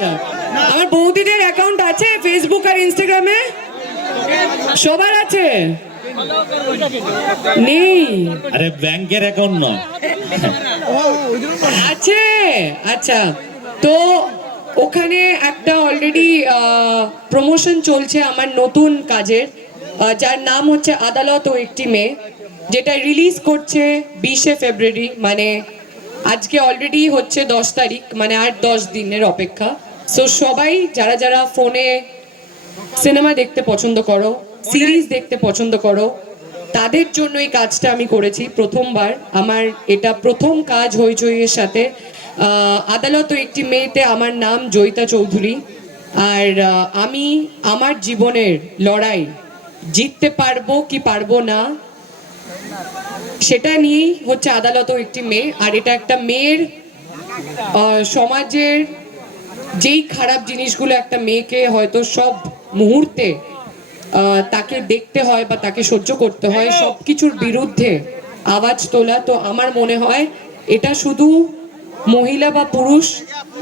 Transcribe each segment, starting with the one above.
আচ্ছা, আমার বৌদিদের অ্যাকাউন্ট আছে ফেসবুক আর ইনস্টাগ্রামে? সবার আছে? নেই? আরে ব্যাংকের অ্যাকাউন্ট নয়, আছে। আচ্ছা, তো ওখানে একটা অলরেডি প্রমোশন চলছে আমার নতুন কাজের, যার নাম হচ্ছে আদালত ও একটি মেয়ে, যেটা রিলিজ করছে 20শে ফেব্রুয়ারি। মানে আজকে অলরেডি হচ্ছে 10 তারিখ, মানে আর 10 দিনের অপেক্ষা। সো সবাই যারা যারা ফোনে সিনেমা দেখতে পছন্দ করো, সিরিজ দেখতে পছন্দ করো, তাদের জন্য এই কাজটা আমি করেছি প্রথমবার। আমার এটা প্রথম কাজ হইচইয়ের সাথে। আদালত ও একটি মেয়েতে আমার নাম জয়িতা চৌধুরী। আর আমি আমার জীবনের লড়াই জিততে পারবো কি পারবো না সেটা নিয়েই হচ্ছে আদালত ও একটি মেয়ে। আর এটা একটা মেয়ের সমাজের যেই খারাপ জিনিসগুলো একটা মেয়েকে হয়তো সব মুহূর্তে তাকে দেখতে হয় বা তাকে সহ্য করতে হয়, সব কিছুর বিরুদ্ধে আওয়াজ তোলা। তো আমার মনে হয় এটা শুধু মহিলা বা পুরুষ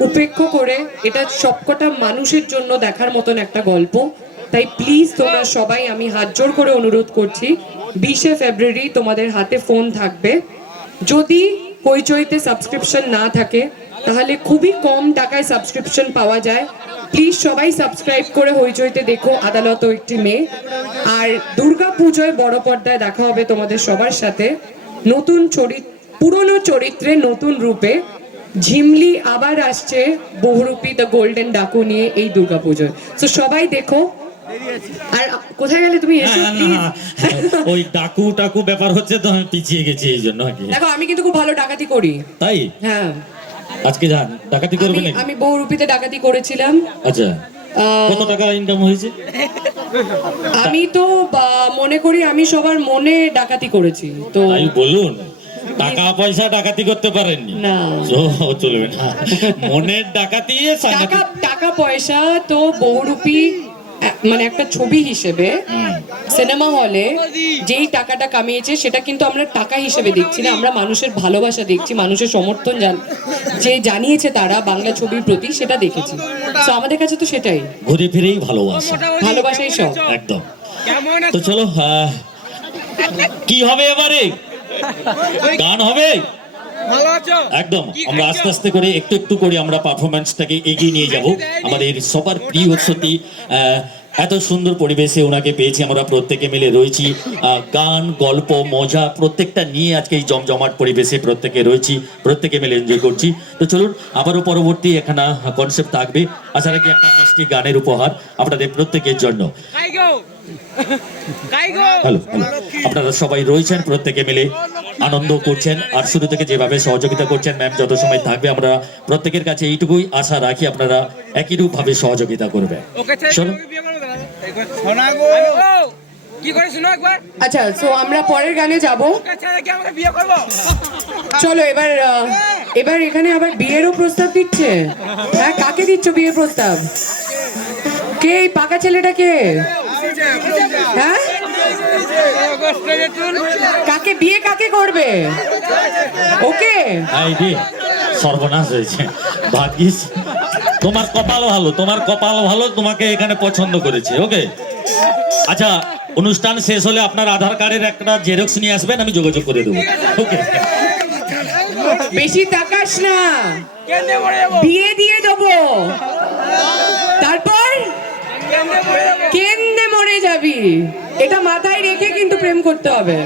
উপেক্ষ করে এটা সবকটা মানুষের জন্য দেখার মতন একটা গল্প। তাই প্লিজ তোমরা সবাই, আমি হাত জোর করে অনুরোধ করছি, 20শে ফেব্রুয়ারি তোমাদের হাতে ফোন থাকবে। যদি হইচইতে সাবস্ক্রিপশন না থাকে তাহলে খুবই কম টাকায় সাবস্ক্রিপশন পাওয়া যায়। প্লিজ সবাই সাবস্ক্রাইব করে হইচইতে দেখো আদালত ও একটি মেয়ে। আর দুর্গা পুজোয় বড় পর্দায় দেখা হবে তোমাদের সবার সাথে নতুন পুরনো চরিত্রে নতুন রূপে। ঝিমলি আবার আসছে বহুরূপী দ্য গোল্ডেন ডাকু নিয়ে এই দুর্গা পুজোয়। তো সবাই দেখো। আর কোথায় গেলে তুমি? এসো প্লিজ। ওই ডাকু টাকু ব্যাপার হচ্ছে তো আমি পিছিয়ে গেছি এই জন্য। দেখো, আমি কিন্তু খুব ভালো ডাকাতি করি। তাই? হ্যাঁ, আজকে যান ডাকাতি করবে নাকি? আমি বহুরূপীতে ডাকাতি করেছিলাম। আচ্ছা, কত টাকা ইনকাম হয়েছে? আমি তো মনে করি আমি সবার মনে ডাকাতি করেছি। তো তাই বলুন, টাকা পয়সা ডাকাতি করতে পারেননি? না, চলবে না। মনের ডাকাতি। টাকা পয়সা তো বহুরূপী মানে একটা ছবি হিসেবে সিনেমা হলে যেই টাকাটা কামিয়েছে সেটা কিন্তু আমরা টাকা হিসেবে দেখছি না, আমরা মানুষের ভালোবাসা দেখছি, মানুষের সমর্থন যে জানিয়েছে তারা বাংলা ছবির প্রতি, সেটা দেখেছি। তো আমাদের কাছে তো সেটাই ঘুরে ফিরেই ভালোবাসাই সব। একদম। তো চলো, কি হবে এবারে? গান হবে? একদম। আমরা আস্তে আস্তে করে একটু একটু করে আমরা পারফরমেন্সটাকে এগিয়ে নিয়ে যাব। আমাদের সবার প্রিয় সত্যি এত সুন্দর পরিবেশে ওনাকে পেয়েছি, আমরা প্রত্যেকে মিলে রয়েছি, গান গল্প মজা প্রত্যেকটা নিয়ে আজকে এই জমজমাট পরিবেশে প্রত্যেকে রয়েছি, প্রত্যেকে মিলে এনজয় করছি। তো চলুন, আবারও পরবর্তী এখানে কনসেপ্ট থাকবে, আশা রাখি একটা মিষ্টি গানের উপহার আপনাদের প্রত্যেকের জন্য। হ্যালো, আপনারা সবাই রয়েছেন, প্রত্যেকে মিলে আনন্দ করছেন, আর শুরু থেকে যেভাবে সহযোগিতা করছেন ম্যাম যত সময় থাকবে আমরা প্রত্যেকের কাছে এইটুকুই আশা রাখি আপনারা একই রূপ ভাবে সহযোগিতা করবেন। চলো। আচ্ছা, তো আমরা পরের গানে যাব। চলো এবার এখানে আবার বিয়েরও প্রস্তাব দিচ্ছে। হ্যাঁ, কাকে দিচ্ছ বিয়ের প্রস্তাব? কে এই পাকা ছেলেটা? কে? হ্যাঁ, কাকে বিয়ে কাকে করবে? ওকে। সর্বনাশ হয়েছে, ভাগ্যিস তোমার কপাল ভালো, তোমার কপাল ভালো, তোমাকে এখানে পছন্দ করেছে। ওকে, আচ্ছা, অনুষ্ঠান শেষ হলে আপনার আধার কার্ডের একটা জেরক্স নিয়ে আসবেন, আমি যোগাযোগ করে দেবো। ওকে, বেশি তাকাস না, বিয়ে দিয়ে দেবো, তারপর কেন্দ্রে মরে যাবি। এটা মাথায় রেখে কিন্তু প্রেম করতে হবে।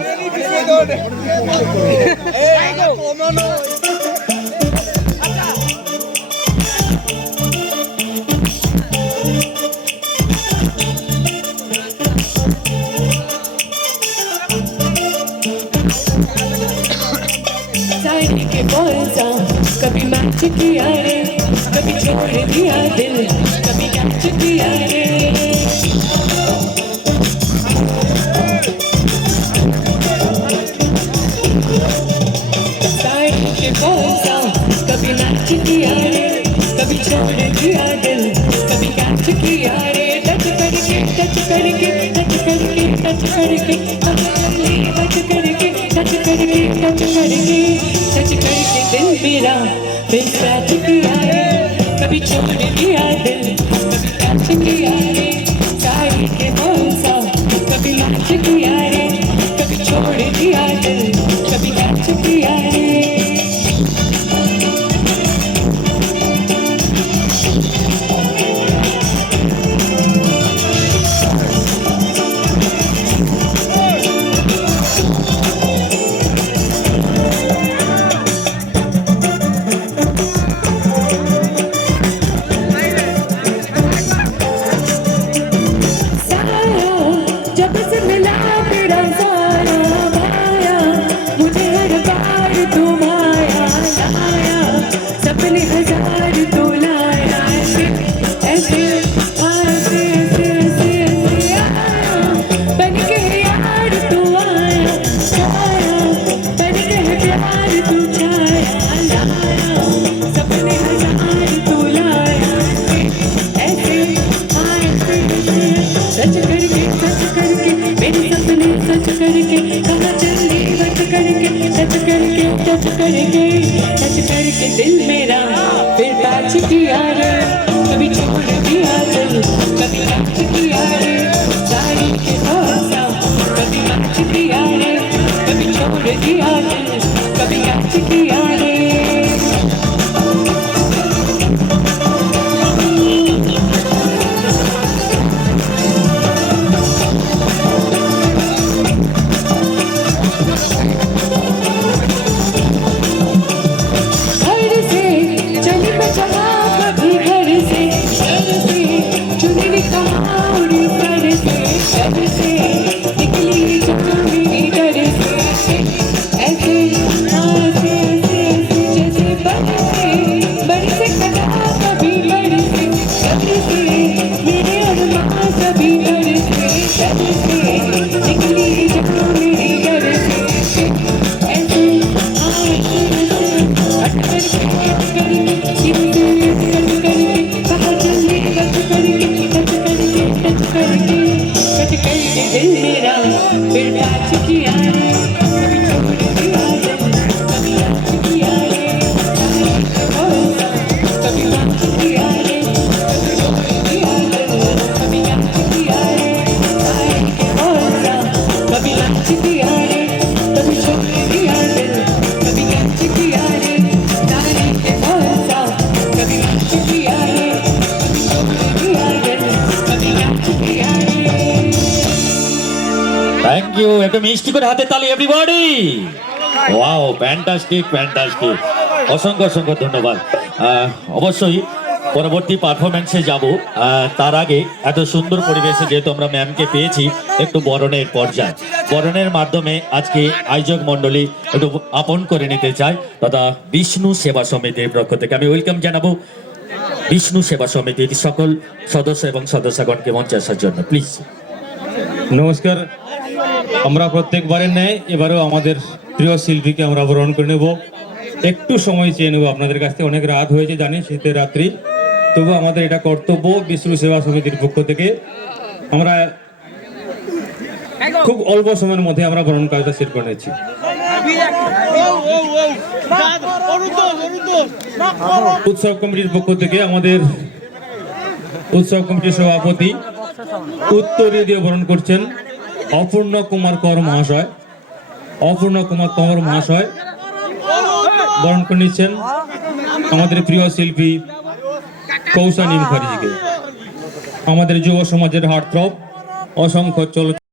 कभी मैच किया रे, कभी छोड़ दिया दिल, कभी कैच किया रे। कभी मैच किया रे, कभी छोड़ दिया दिल, कभी कैच किया रे। टच करके टच करके टच करके टच करके टच करके टच करके टच करके टच करके दिल मेरा फिर स्क्रैच किया रे, कभी छोड़ दिया दिया दिल कभी कैच किया रे साड़ी के बोल सा कभी मैच किया रे कभी छोड़ दिया दिल कभी कैच किया रे जब से मिला तेरा सारा माया मुझे हर बार तुम आया लाया सपने हजार तू लाया ऐसे ऐसे ऐसे ऐसे ऐसे ऐसे आया बन के यार तू आया छाया बन के प्यार तू छाया लाया सपने हजार तू लाया ऐसे ऐसे सच करके मेरे सपने सच करके कहाँ चली बच करके सच करके दिल मेरा फिर पैच किया रे कभी छोड़ दिया दिल कभी कैच किया रे साड़ी के भरोसा कभी मैच किया रे कभी छोड़ दिया दिल कभी कैच किया रे दिल मेरा फिर पैच किया रे कभी छोड़ दिया दिल कभी कैच किया रे कभी मैच किया रे कभी छोड़ दिया दिल कभी कैच किया रे साड़ी के भरोसा कभी मैच किया रे कभी छोड़ दिया दिल कभी कैच किया रे साड़ी के भरोसा कभी मैच किया रे कभी छोड़ दिया दिल कभी कैच किया रे থ্যাংক ইউ একটু মিষ্টি করে হাতে তালি এভরিবডি ওয়াও ফ্যান্টাস্টিক ফ্যান্টাস্টিক অসংখ্য অসংখ্য ধন্যবাদ অবশ্যই পরবর্তী পারফরমেন্সে যাব তার আগে এত সুন্দর পরিবেশে যেহেতু আমরা ম্যামকে পেয়েছি একটু বরণের পর্যায়ে বরণের মাধ্যমে আজকে আয়োজক মণ্ডলী একটু আপন করে নিতে চাই তথা বিষ্ণু সেবা সমিতির পক্ষ থেকে আমি ওয়েলকাম জানাবো বিষ্ণু সেবা সমিতির সকল সদস্য এবং সদস্যগণকে মঞ্চে আসার জন্য প্লিজ নমস্কার আমরা প্রত্যেকবারের ন্যায় এবারেও আমাদের প্রিয় শিল্পীকে আমরা বরণ করে নেব একটু সময় চেয়ে নেব আপনাদের কাছ থেকে অনেক রাত হয়েছে জানি শীতের রাত্রি তবু আমাদের এটা কর্তব্য বিষ্ণু সেবা সমিতির পক্ষ থেকে আমরা খুব অল্প সময়ের মধ্যে আমরা বরণ কাজটা শেষ করে নিচ্ছি উৎসব কমিটির পক্ষ থেকে আমাদের উৎসব কমিটির সভাপতি উত্তরীয় দিয়ে বরণ করছেন অপূর্ণ কুমার কর মহাশয় অপূর্ণ কুমার কর মহাশয় বরণ করে নিচ্ছেন আমাদের প্রিয় শিল্পী কৌশানী মুখার্জিকে আমাদের যুব সমাজের হার্টথ্রব অসংখ্য চল